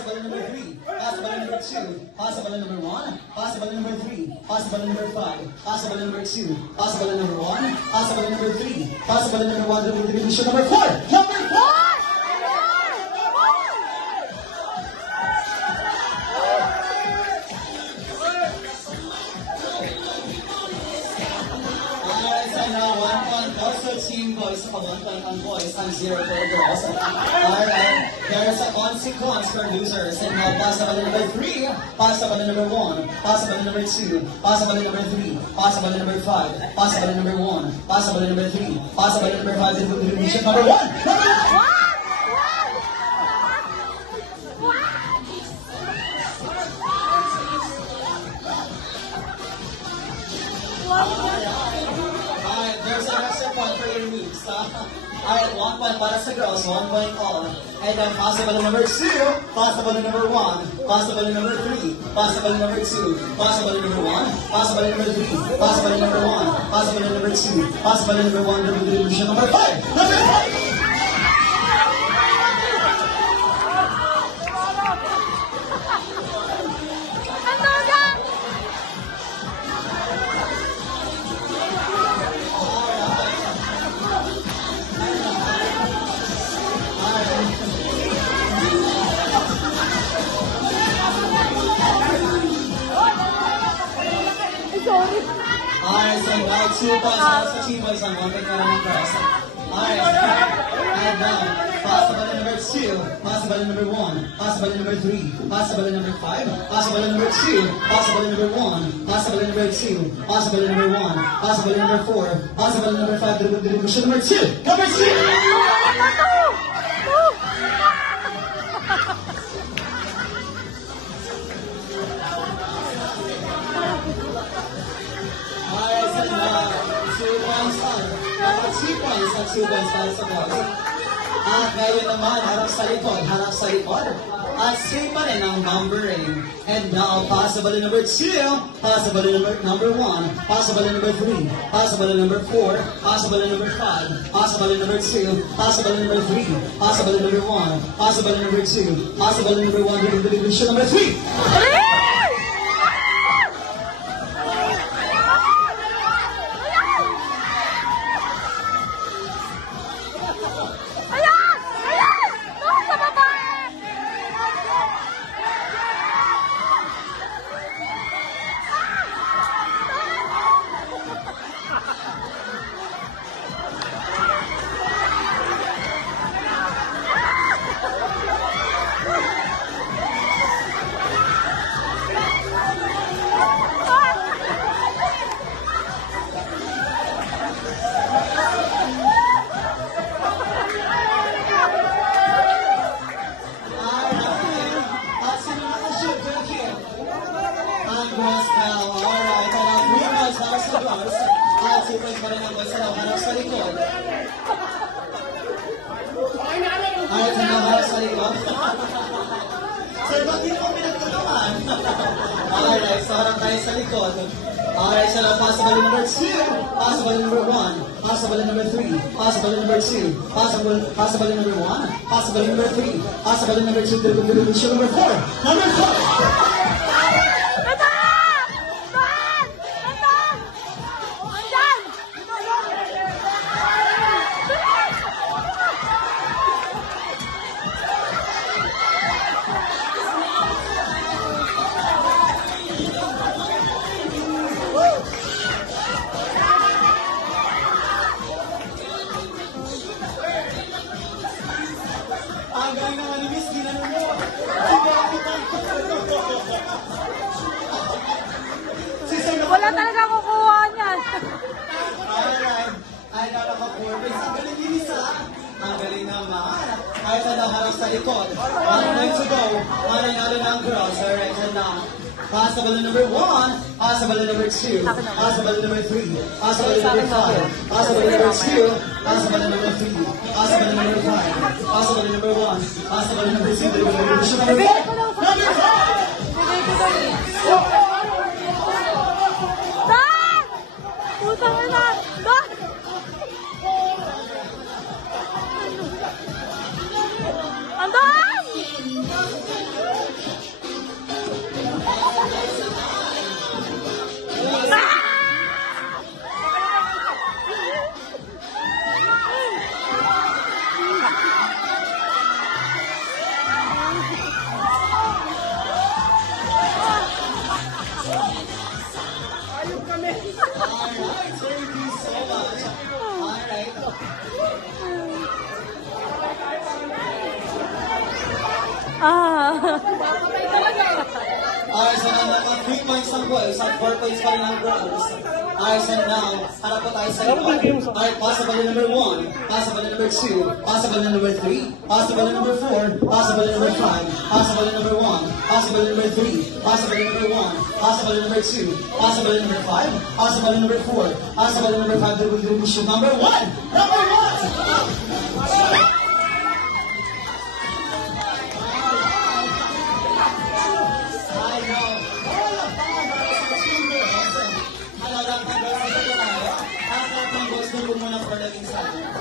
possibility number 3, possibility number 2, possibility number 1, possibility number 3, possibility number 5, possibility number 2, possibility number 1, possibility number 3, possibility number 1, division number 4, number 4! Team boys sa pag-1 ang boys and 0 for the girls. Alright, there's a consequence for losers. And now, possibility number 3, possibility number 1, possibility number 2, possibility number 3, possibility number 5, possibility number 1, possibility number 3, possibility number 5, division number 1. There's an extra point for your moves. Alright, 1 point para sa girls, 1 point all. And then possibility number 2, possibility number 1, possibility number 3, possibility number 2, possibility number 1, possibility number 3, possibility number 1, possibility number 2, possibility number 1, division number 5. Number 5! Alright, so now 2 points para sa team boys and 1 point para ng girls. Alright, and now, possibility number 2, possibility number 1, possibility number 3, possibility number 5, possibility number 2, possibility number 1, possibility number 2, possibility number 1, possibility number 4, possibility number 5, division number 2, number 2! Dapat 2 points at 2 points para sa boys. At ngayon naman, harap sa likod, harap sa likod. At same pa rin ang numbering. And now, possibility number 2, possibility number 1, possibility number 3, possibility number 4, possibility number 5, possibility number 2, possibility number 3, possibility number 1, possibility number 2, possibility number 1, division number 3. Sir, bakit mo pinagtulungan? Alright, so harap tayo sa likod. Alright, so possibility number 2, possibility number 1, possibility number 3, possibility number 2, possibility number 1, possibility number 3, possibility number 2, division number 4. Number 4! Ang galing naman ni Miss, ginano mo. Wala talaga kukuha niyan. Alright. Ay, nakaka-4. Ang galing ni Miss, ha? Ang galing naman. Ay, ito na harap sa likod. 1 point to go. Mananalo ng girls. Alright, ito na. Possibility number 1, possibility number 2, possibility number 3, possibility number 5, possibility number 2, possibility number 3, possibility number 5, possibility number 1, possibility number 2, division number 4. Number 5! Dan! Putang ina! Dan! Andan! Alright, thank you so much. Alright. Alright, so now naka 3 points ang boys, at 4 points pa rin ang girls. Alright, so now, harap po tayo sa likod. Alright, possible na number 1, possible na number 2, possible na number 3, possible na number 4, possible na number 5, possible na number 1, possible na number 3, possible na number 1, possible na number 2, possible na number 5, possible na number 4, possible na number 5, there will be shoot number 1! Number 1! I know. All of them are super awesome. Ano lang ang girls dito tayo? Ang sarap ng boys doon muna for naging sabi.